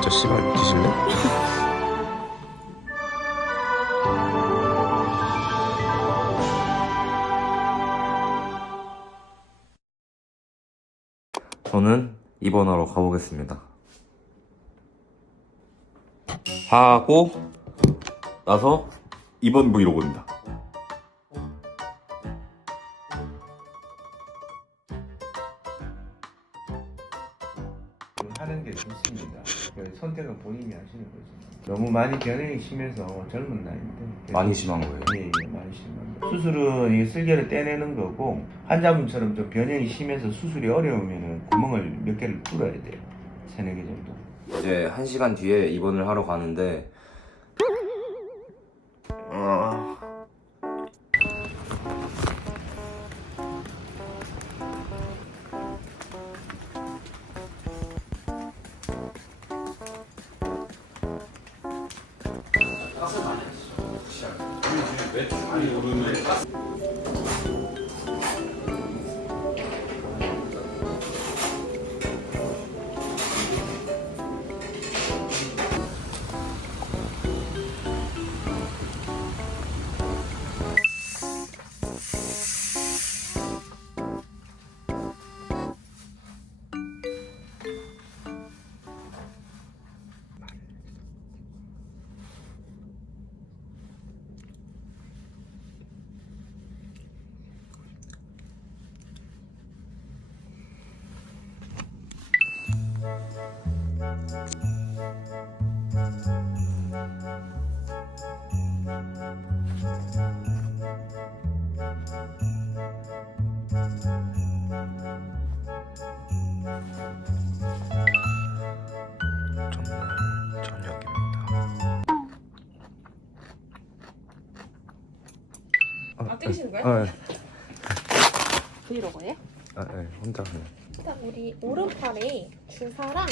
진짜 씨발 뒤질래? 저는 입원하러 가보겠습니다. 하고 나서 입원 브이로그입니다. 하는 게 좋습니다. 그 선택은 본인이 하시는 거죠. 너무 많이 변형이 심해서 젊은 나이인데 많이 심한 거예요. 예, 예, 많이 심합니다. 수술은 이 쓸개를 떼내는 거고 환자분처럼 좀 변형이 심해서 수술이 어려우면은 구멍을 몇 개를 뚫어야 돼요. 세네 개 정도. 이제 한 시간 뒤에 입원을 하러 가는데 전날 거예요? 아, 네. 브이로그예요? 아, 네. 혼자 그냥. 일단 우리 오른팔에 주사랑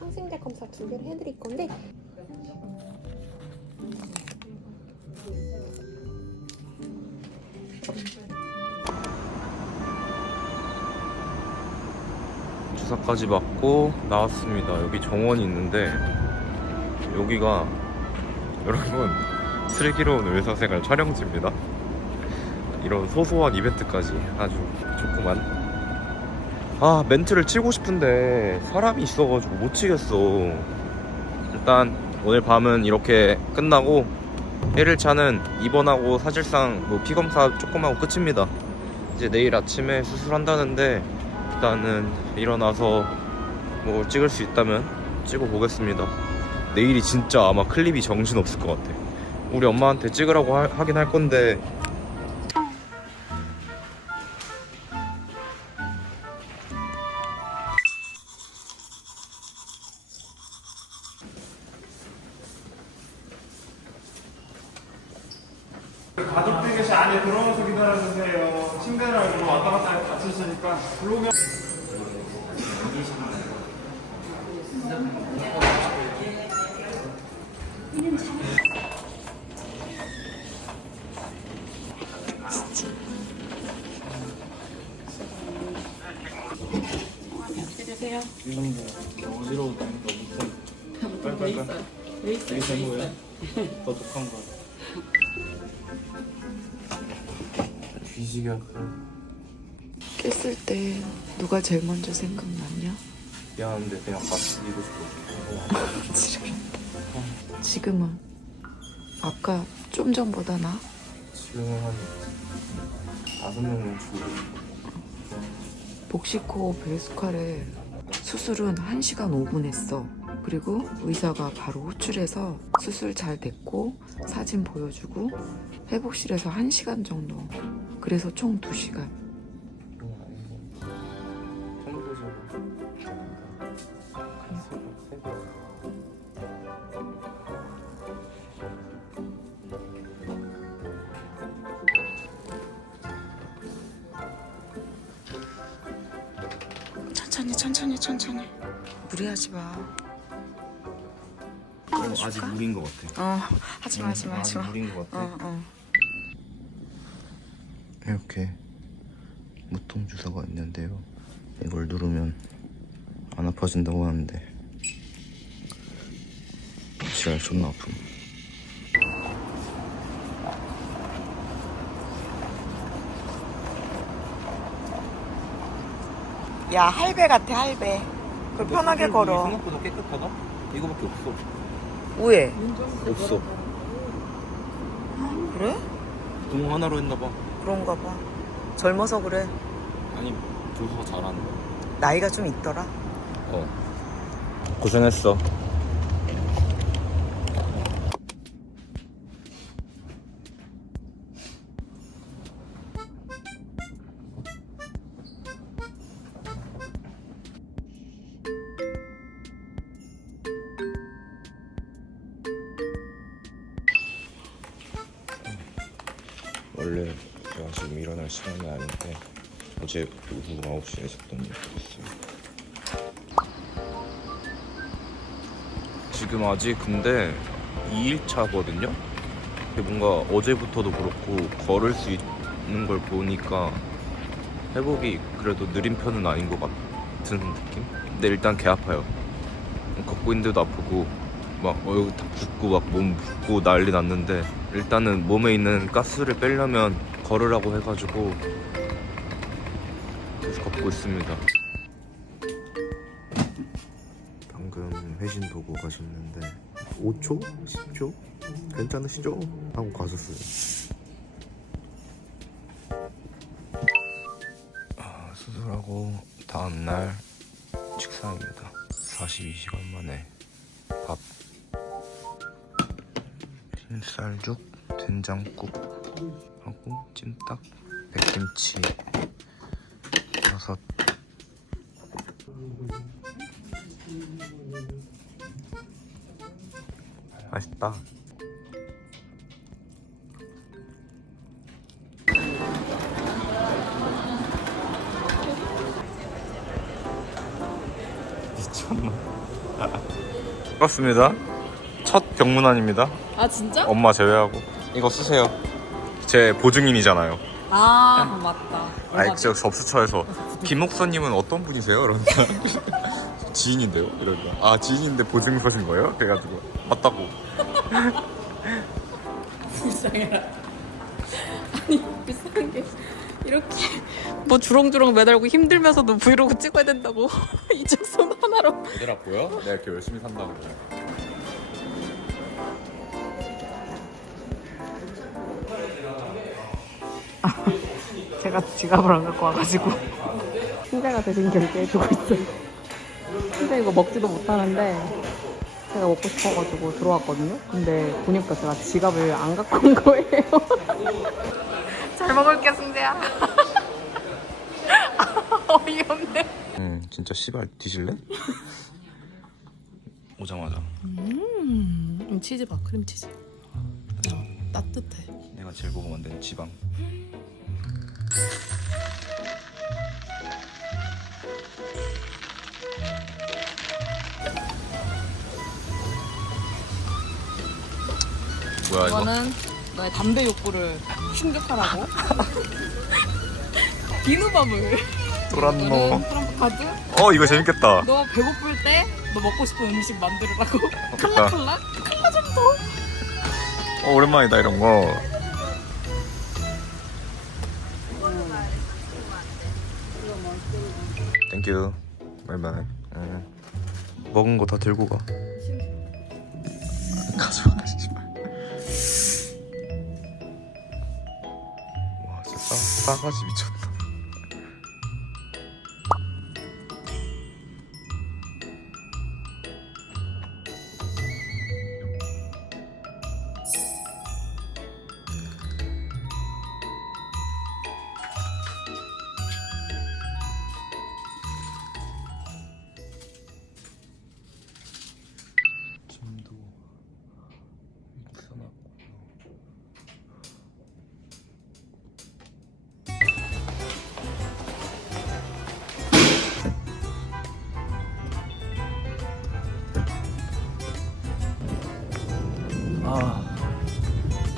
항생제 검사 두 개를 해드릴 건데 주사까지 맞고 나왔습니다. 여기 정원이 있는데 여기가 여러분 슬기로운 의사생활 촬영지입니다. 이런 소소한 이벤트까지 아주 좋구만. 아 멘트를 치고 싶은데 사람이 있어가지고 못 치겠어. 일단 오늘 밤은 이렇게 끝나고 1일차는 입원하고 사실상 뭐 피검사 조금 하고 끝입니다. 이제 내일 아침에 수술한다는데 일단은 일어나서 뭐 찍을 수 있다면 찍어 보겠습니다. 내일이 진짜 아마 클립이 정신 없을 것 같아. 우리 엄마한테 찍으라고 하, 하긴 할 건데 계시 안에 들어와서 기다려주세요. 침대랑 이거 왔다 갔다 같이 있으니까 불러오면 드세요. 어디로 가는 거 무슨 빨리빨리 왜 있어요? 이게 된 거예요? 더 독한 거 뒤지게 깼을 때 누가 제일 먼저 생각났냐? 미안한데 그냥 같이 이고 싶어. 지랄한다. 지금은 아까 좀 전보다 나? 지금은 한 다섯 명은 죽고 복식호 베스칼에 수술은 1시간 5분 했어. 그리고 의사가 바로 호출해서 수술 잘 됐고 사진 보여주고 회복실에서 1시간 정도. 그래서 총 2시간. 천천히 천천히 천천히. 무리하지 마. 어, 아직 물인 것 같아. 어 하지마 하지마 아직 하지마. 물인 것 같아. 어 어. 이렇게 무통 주사가 있는데요. 이걸 누르면 안 아파진다고 하는데 지랄 존나 아픔 야 할배 같아 할배. 그 편하게 걸어. 생각보다 깨끗하다? 이거밖에 없어 왜? 없어 그래? 구멍 하나로 했나봐 그런가 봐. 젊어서 그래. 아니 조수가 잘하는 거야 나이가 좀 있더라. 어 고생했어 원래 제가 지금 일어날 시간이 아닌데 어제 오후 9시에 잤던 일이 있어요 지금 아직 근데 2일차거든요? 뭔가 어제부터도 그렇고 걸을 수 있는 걸 보니까 회복이 그래도 느린 편은 아닌 것 같은 느낌? 근데 일단 개 아파요 걷고 있는데도 아프고 막 얼굴 다 붓고 막 몸 붓고 난리 났는데 일단은 몸에 있는 가스를 빼려면 걸으라고 해가지고 계속 걷고 있습니다 방금 회신 보고 가셨는데 5초? 10초? 괜찮으시죠? 하고 가셨어요 아, 수술하고 다음날 식사입니다 42시간 만에 밥 흰쌀죽 된장국 하고 찜닭 백김치 버섯 맛있다. 미쳤나? 반갑습니다. 첫 병문안입니다. 아 진짜? 엄마 제외하고. 이거 쓰세요. 제 보증인이잖아요. 아 맞다. 아이 저 접수처에서 김 목사님은 어떤 분이세요? 이러니까 지인인데요? 이러니까 아 지인인데 보증 서신 거예요? 그래가지고 맞다고 불쌍해라. 아니 비싼 게 이렇게 뭐 주렁주렁 매달고 힘들면서도 브이로그 찍어야 된다고 이쪽 손 하나로. 얘들아 보여? 내가 이렇게 열심히 산다고 제가 지갑을 안 갖고 와가지고 신자가 대신 결제해주고 있어요. 신자 이거 먹지도 못하는데 제가 먹고 싶어가지고 들어왔거든요. 근데 보니까 제가 지갑을 안 갖고 온 거예요. 잘 먹을게 승재야. 어이없네. 응 진짜 씨발 뒤질래? 오자마자 음, 치즈 봐, 크림 치즈. 그냥 따뜻해. 내가 제일 보고 만든 지방 뭐야 이거? 이거는 너의 담배 욕구를 충족하라고. 비누밥을. 또란노 이거는 트럼프 카드. 어 이거 재밌겠다 너 배고플 때 너 먹고 싶은 음식 만들으라고. 좋다. 칼라칼라? 칼라 좀 더. 어, 오랜만이다 이런 거 땡큐 바이바이 응. 먹은 거 다 들고 가 가져가 씨발 싸, 싸가지 미쳤다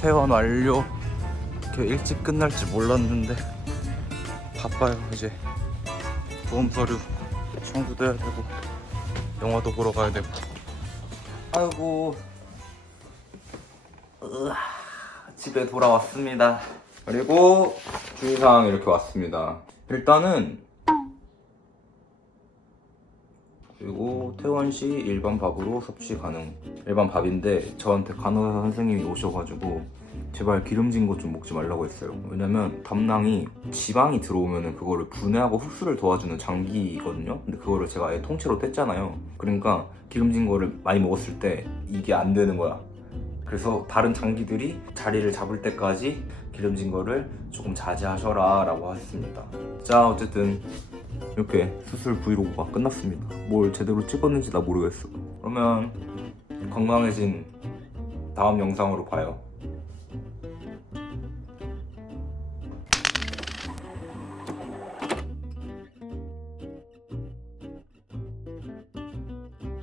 퇴원 완료 이렇게 일찍 끝날 줄 몰랐는데 바빠요 이제 보험 서류 청구도 해야 되고 영화도 보러 가야 되고 아이고 으아, 집에 돌아왔습니다. 그리고 주의사항 이렇게 왔습니다. 일단은 그리고 퇴원 시 일반 밥으로 섭취 가능. 일반 밥인데 저한테 간호사 선생님이 오셔가지고 제발 기름진 거 좀 먹지 말라고 했어요. 왜냐면 담낭이 지방이 들어오면 그거를 분해하고 흡수를 도와주는 장기거든요. 근데 그거를 제가 아예 통째로 뗐잖아요. 그러니까 기름진 거를 많이 먹었을 때 이게 안 되는 거야. 그래서 다른 장기들이 자리를 잡을 때까지 기름진 거를 조금 자제하셔라 라고 하셨습니다. 자 어쨌든 이렇게 수술 브이로그가 끝났습니다. 뭘 제대로 찍었는지 나 모르겠어. 그러면 건강해진 다음 영상으로 봐요.